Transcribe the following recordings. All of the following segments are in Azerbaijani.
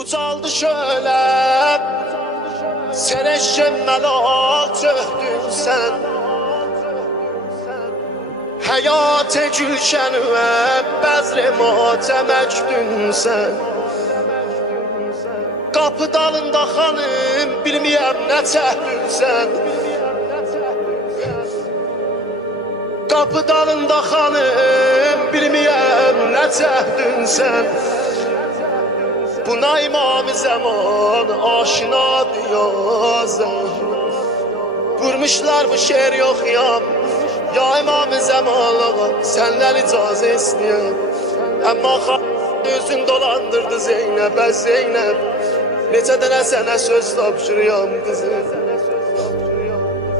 Ucaldı şöyle, sen eşken melal çöktün sen. Hayat-ı gülşen ve bezr-i matem sen. Kapı dalında hanım, bilmeyem ne çəhdün sen. Kapı dalında hanım, bilmeyem ne çəhdün sen. Buna imam-ı zaman aşina diyazım. Kurmuşlar bu şiir yok ya imam-ı zaman senden icazə istəyəm. Amma özün dolandırdı Zeynəbə Zeynəb. Necə dənə sənə söz tapşırıyam kızım.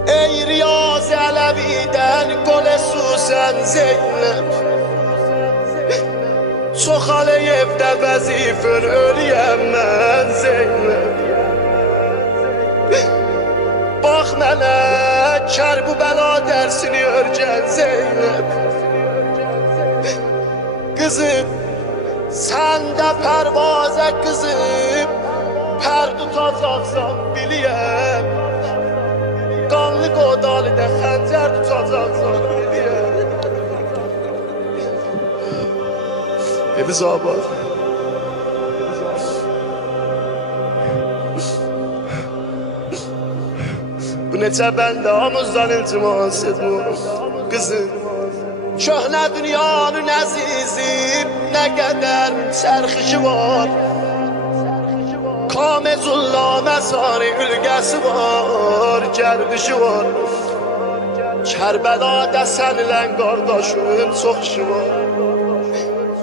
Ey Riyaz Ələvidən qol esusən Zeynəb. Çox Aliyevdə vəzifən ölüyəm mən Zeynəb. Bax mənə kər bu bəla dərsini örgən Zeynəb. Kızım sən də pərvazə kızım, pər tutacaqsan biliyəm. Qanlı qodalıda xəncər tutacaqsan biliyəm. Eviz abad. Bu neçə bəndə amuzdan iltimas etmur kızım. Köhnə dünyanın əzizim, nə qədər çərxişi var. Kamezullah məsari ülgəsi var, gərdişi var. Kərbəladə səninlən qardaşın çox işi var.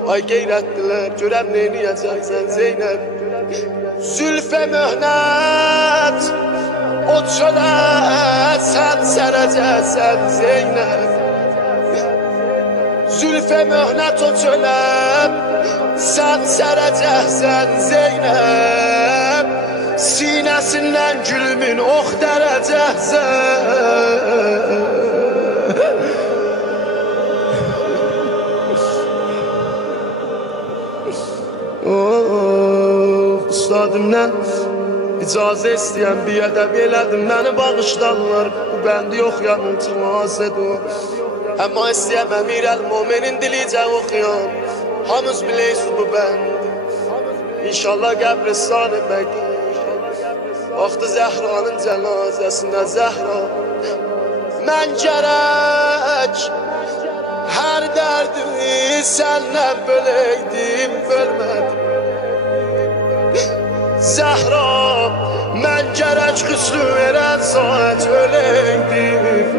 Ay qeyrətdilər, görəm neyniyəcəksən Zeynəb. Zülfə möhnət, o çölə sən sərəcəksən Zeynəb. Zülfə möhnət o çölə sən sərəcəksən Zeynəb. Sinəsindən gülümün ox dərəcəksən. Ustadımdan icazə istəyən bir ədəb elədim. Məni bağışlarlar, bu bəndi oxuyan iltimas edim. Amma istəyəm Əmir el-Mominin dilicə oxuyan. Hamız biləysiz bu bəndi. İnşallah qəbristan-ı bəqi. Vaxtı Zəhranın cənazəsində Zəhra. Mən gərək hər dərdimi səndən böləydim, bölmədim. Zəhra, mən gərək xüsrü verən saat öləydim.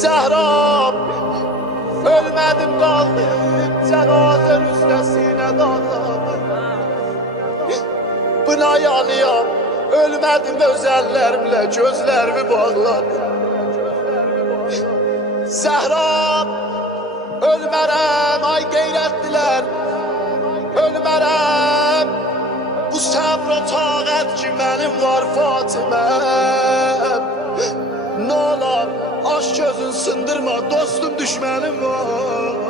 Zəhra, ölmədim qaldım, cənazən üstəsinə dağladım. Buna yanıyam, ölmədim öz əllərimlə gözlərimi bağladım. Zəhra, ölmərəm, ay qeyrətdilər, ölmərəm. Bu səbr o taqət ki mənim var Fatiməm. Nolar, aş gözün sındırma, dostum düşmənim var.